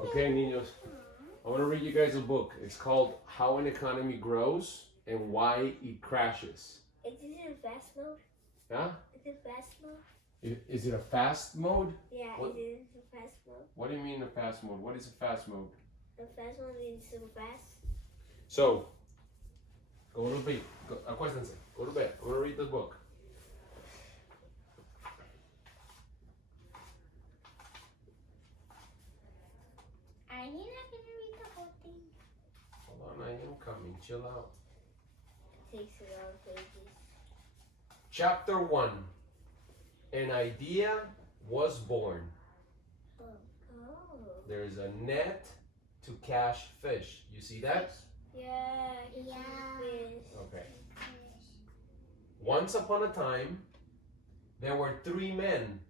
Okay, niños, I want to read you guys a book. It's called How an Economy Grows and Why It Crashes. Is this in fast mode? Huh? Is it fast mode? Is it a fast mode? Yeah, What? is it in fast mode? What do you mean a fast mode? What is a fast mode? A fast mode means so fast. So, go to bed. Acuéstense. Go to bed. I'm going to read this book. Are you not going to read the whole thing? Hold on, I am coming. Chill out. It takes a lot of pages. Chapter 1. An idea was born. Oh. There's a net to catch fish. You see that? Yeah. Yeah. Okay. Once upon a time, there were 3 men,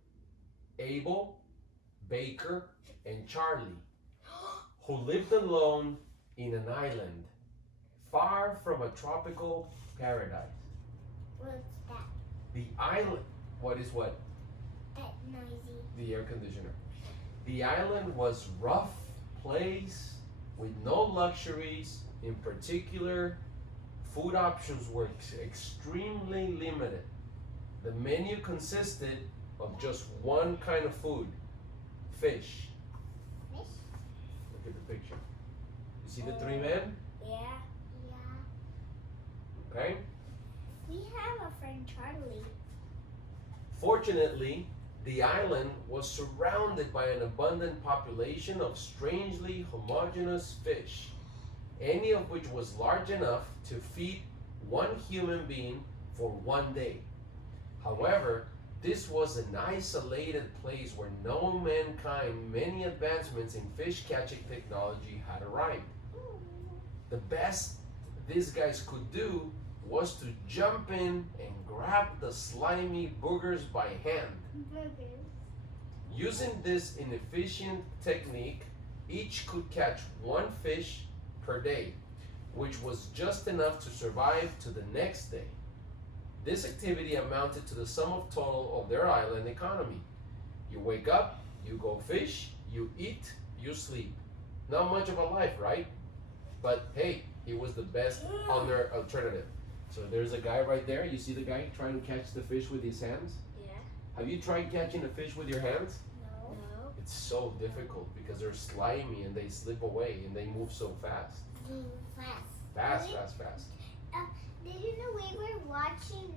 Abel, Baker, and Charlie, who lived alone in an island, far from a tropical paradise. What's that? The island, what is what? That noisy. The air conditioner. The island was rough place with no luxuries. In particular, food options were extremely limited. The menu consisted of just one kind of food, fish. Fish? Look at the picture. You see the 3 men? Yeah. Yeah. Okay. We have a friend Charlie. Fortunately, the island was surrounded by an abundant population of strangely homogeneous fish, any of which was large enough to feed one human being for one day. However, this was an isolated place where no mankind, many advancements in fish catching technology had arrived. The best these guys could do was to jump in and grab the slimy boogers by hand. Burgers. Using this inefficient technique, each could catch 1 fish per day, which was just enough to survive to the next day. This activity amounted to the sum of total of their island economy. You wake up, you go fish, you eat, you sleep. Not much of a life, right? But hey, it was the best on their alternative. So there's a guy right there. You see the guy trying to catch the fish with his hands? Yeah. Have you tried catching a fish with your hands? No. No. It's so difficult because they're slimy and they slip away and they move so fast. Fast. Fast, Really? fast. Did you know we were watching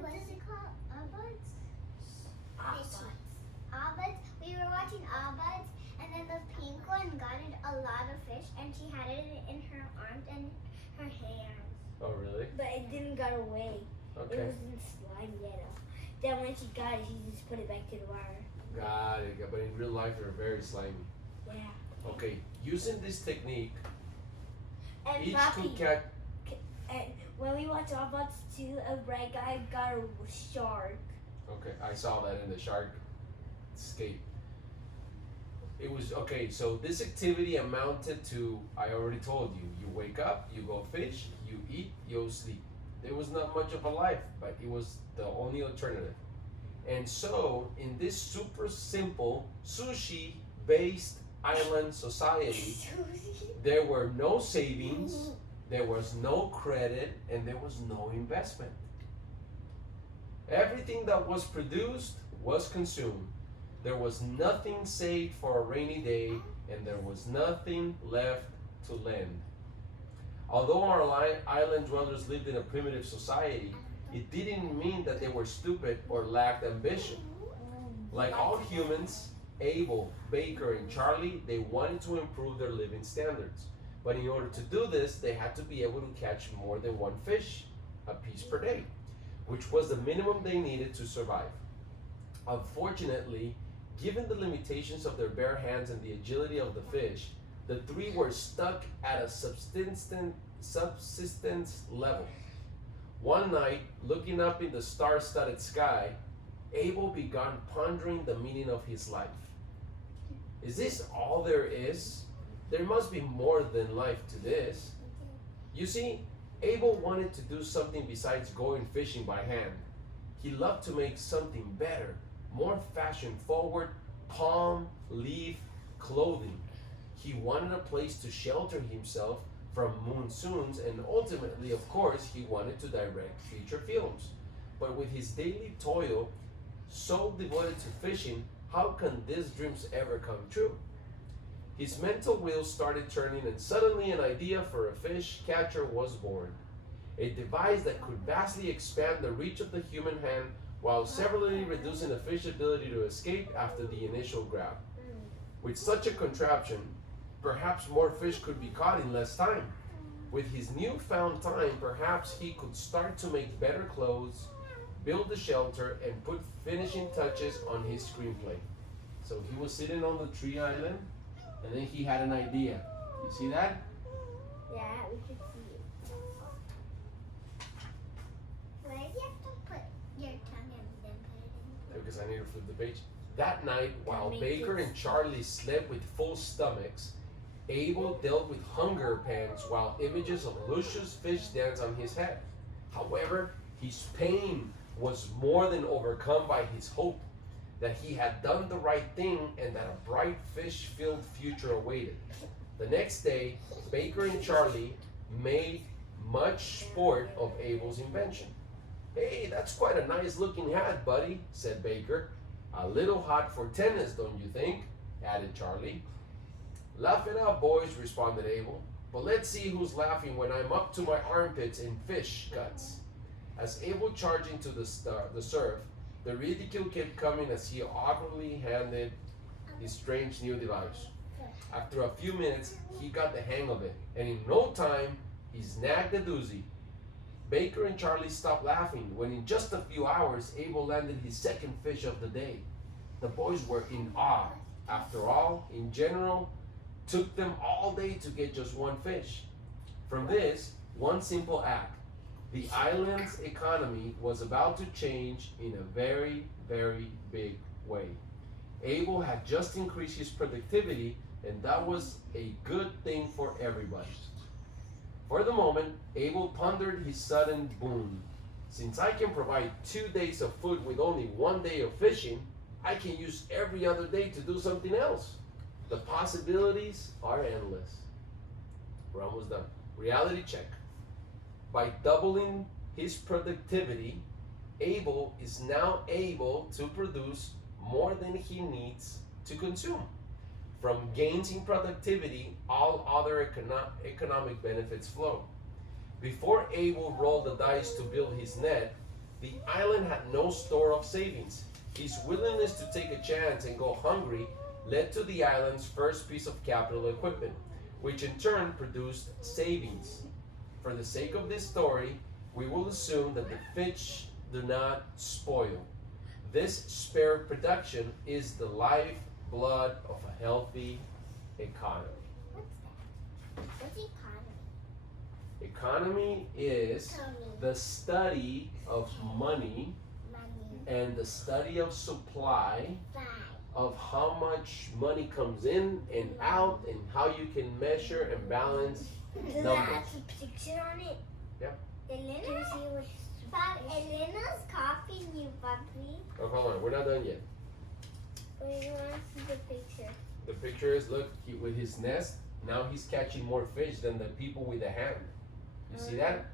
what is it called? Abuds? Abuds. We were watching Abuds, and then the pink one got a lot of fish, and she had it in her arms and her hands. Oh, really? But it didn't get away. It Okay. wasn't slimy yet. Then when she got it, she just put it back to the water. Got it. But in real life, they're very slimy. Yeah. Okay. Using this technique, And each Papi, could catch. and when we watched Robots 2, a red guy got a shark. Okay, I saw that in the shark escape. It was okay. So this activity amounted to, I already told you. You wake up, you go fish, you eat, you sleep. There was not much of a life, but it was the only alternative. And so, in this super simple sushi-based island society, there were no savings, there was no credit, and there was no investment. Everything that was produced was consumed. There was nothing saved for a rainy day, and there was nothing left to lend. Although our island dwellers lived in a primitive society, it didn't mean that they were stupid or lacked ambition. Like all humans, Abel, Baker, and Charlie, they wanted to improve their living standards. But in order to do this, they had to be able to catch more than 1 fish a piece per day, which was the minimum they needed to survive. Unfortunately, given the limitations of their bare hands and the agility of the fish, the 3 were stuck at a subsistence level. One night, looking up in the star-studded sky, Abel began pondering the meaning of his life. Is this all there is? There must be more than life to this. You see, Abel wanted to do something besides going fishing by hand. He loved to make something better, more fashion-forward, palm leaf clothing. He wanted a place to shelter himself from monsoons, and ultimately, of course, he wanted to direct feature films. But with his daily toil so devoted to fishing, how can these dreams ever come true? His mental wheels started turning, and suddenly an idea for a fish catcher was born. A device that could vastly expand the reach of the human hand while severely reducing a fish's ability to escape after the initial grab. With such a contraption, perhaps more fish could be caught in less time. With his newfound time, perhaps he could start to make better clothes, build a shelter, and put finishing touches on his screenplay. So he was sitting on the tree island, and then he had an idea. You see that? Yeah, we could see it. Why do you have to put your tongue and then put it in? Because I need to flip the page. That night, while makes Baker it- and Charlie slept with full stomachs, Abel dealt with hunger pangs while images of luscious fish danced on his head. However, his pain was more than overcome by his hope that he had done the right thing and that a bright fish-filled future awaited. The next day, Baker and Charlie made much sport of Abel's invention. "Hey, that's quite a nice looking hat, buddy," said Baker. "A little hot for tennis, don't you think?" added Charlie. "Laugh it up, boys," responded Abel. "But let's see who's laughing when I'm up to my armpits in fish guts." As Abel charged into the surf, the ridicule kept coming as he awkwardly handled his strange new device. After a few minutes, he got the hang of it, and in no time, he snagged a doozy. Baker and Charlie stopped laughing when in just a few hours, Abel landed his second fish of the day. The boys were in awe. After all, in general, took them all day to get just one fish. From this one simple act, the island's economy was about to change in a very, very big way. Abel had just increased his productivity, and that was a good thing for everybody. For the moment, Abel pondered his sudden boon. Since I can provide 2 days of food with only 1 day of fishing, I can use every other day to do something else. The possibilities are endless. We're almost done. Reality check. By doubling his productivity, Abel is now able to produce more than he needs to consume. From gains in productivity, all other economic benefits flow. Before Abel rolled the dice to build his net, the island had no store of savings. His willingness to take a chance and go hungry led to the island's first piece of capital equipment, which in turn produced savings. For the sake of this story, we will assume that the fish do not spoil. This spare production is the lifeblood of a healthy economy. What's that? What's economy? Economy is Tell me. the study of money Money. and the study of supply, Five. of how much money comes in and out, and how you can measure and balance Does that numbers. have a picture on it? Elena? Can you see what's Bob, Elena's copying you, puppy. Oh, hold on, we're not done yet. We want to see the picture. The picture is, look, with his nest, now he's catching more fish than the people with a hand. You see that?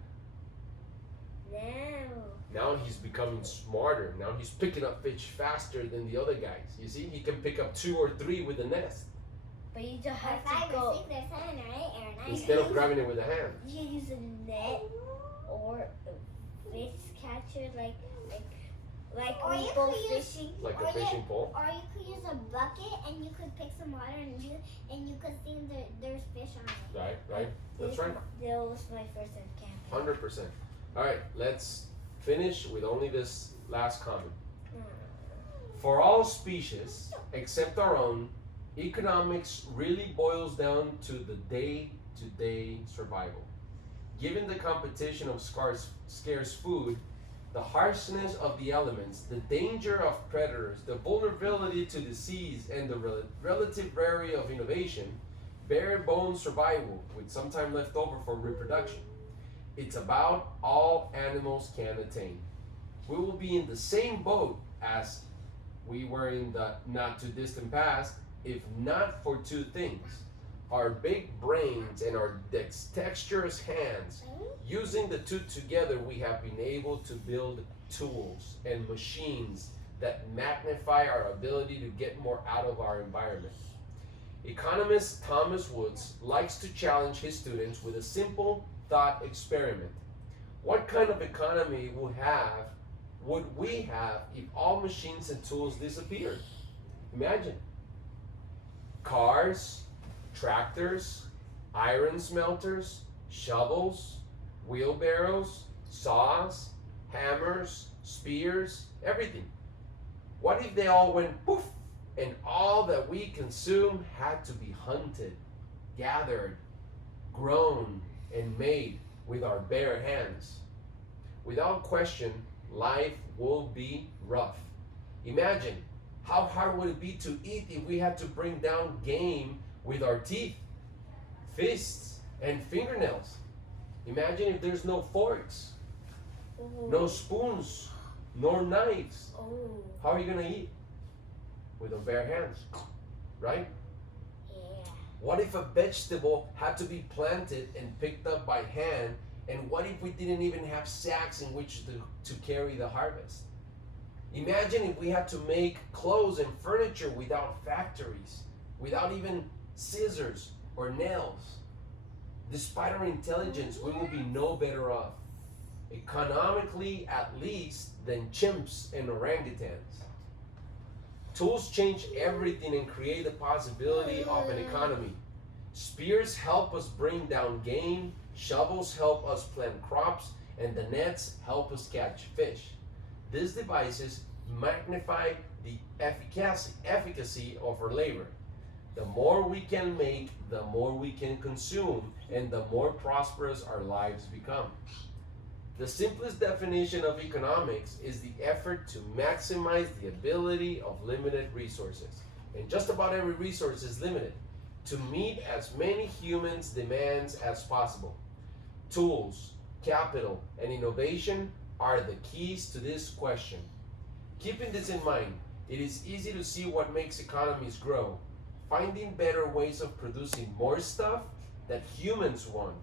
No. Now he's becoming smarter. Now he's picking up fish faster than the other guys. You see, he can pick up 2 or 3 with the nest But you don't Or have five to or go. 6 or 7 or 8 or 9. instead of grabbing it with a hand. You can use a net or a fish catcher, like Or we you go could use- fishing. Like Or a fishing pole. Or you could use a bucket and you could pick some water and you could see there's fish on it. Right, right. That's right. That was my first time camping. 100%. All right, let's finish with only this last comment. For all species, except our own, economics really boils down to the day-to-day survival. Given the competition of scarce food, the harshness of the elements, the danger of predators, the vulnerability to disease, and the relative rarity of innovation, bare bones survival with some time left over for reproduction. It's about all animals can attain. We will be in the same boat as we were in the not too distant past if not for two things: our big brains and our dexterous hands. Using the two together, we have been able to build tools and machines that magnify our ability to get more out of our environment. Economist Thomas Woods likes to challenge his students with a simple thought experiment. What kind of economy would we have if all machines and tools disappeared? Imagine. Cars, tractors, iron smelters, shovels, wheelbarrows, saws, hammers, spears, everything. What if they all went poof, and all that we consume had to be hunted, gathered, grown, and made with our bare hands? Without question, life will be rough. Imagine how hard would it be to eat if we had to bring down game with our teeth, fists, and fingernails? Imagine if there's no forks, no spoons, nor knives. How are you going to eat? With our bare hands, right? Yeah. What if a vegetable had to be planted and picked up by hand? And what if we didn't even have sacks in which to carry the harvest? Imagine if we had to make clothes and furniture without factories, without even scissors or nails. Despite our intelligence, we will be no better off, economically at least, than chimps and orangutans. Tools change everything and create the possibility of an economy. Spears help us bring down game, shovels help us plant crops, and the nets help us catch fish. These devices magnify the efficacy of our labor. The more we can make, the more we can consume, and the more prosperous our lives become. The simplest definition of economics is the effort to maximize the ability of limited resources. And just about every resource is limited, to meet as many humans' demands as possible. Tools, capital, and innovation are the keys to this question. Keeping this in mind, it is easy to see what makes economies grow. Finding better ways of producing more stuff that humans want.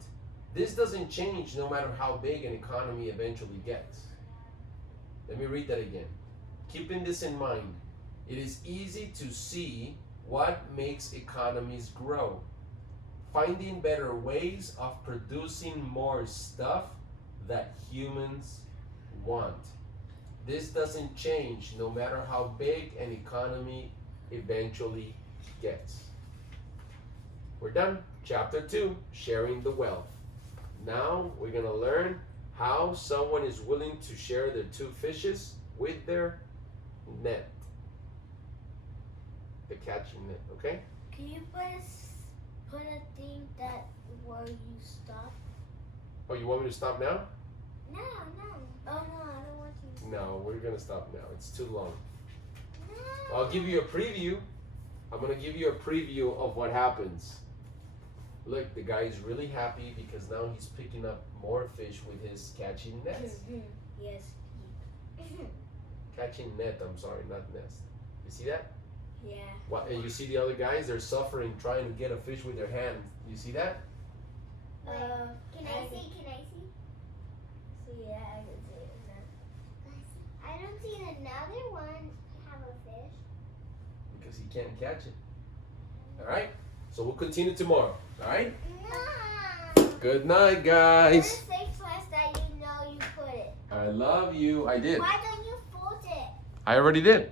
This doesn't change no matter how big an economy eventually gets. Let me read that again. Keeping this in mind, it is easy to see what makes economies grow. Finding better ways of producing more stuff that humans want. This doesn't change no matter how big an economy eventually gets. We're done. Chapter 2, Sharing the Wealth. Now we're going to learn how someone is willing to share their 2 fishes with their net. The catching net, okay? Can you put a thing that where you stop? Oh, you want me to stop now? No. Oh no, I don't want you. No, we're going to stop now. It's too long. No. I'll give you a preview. I'm going to give you a preview of what happens. Look, the guy is really happy because now he's picking up more fish with his catching nets. Yes. Catching net, I'm sorry, not nest. You see that? Yeah. What, and you see the other guys, they're suffering trying to get a fish with their hand. You see that? Wait, can I see? So yeah, I can see it now. I don't see another one have a fish. Because he can't catch it. Alright? So we'll continue tomorrow. Alright? No. Good night, Where's guys. the safe place that you know you put it? I love you. I did. Why don't you fold it? I already did.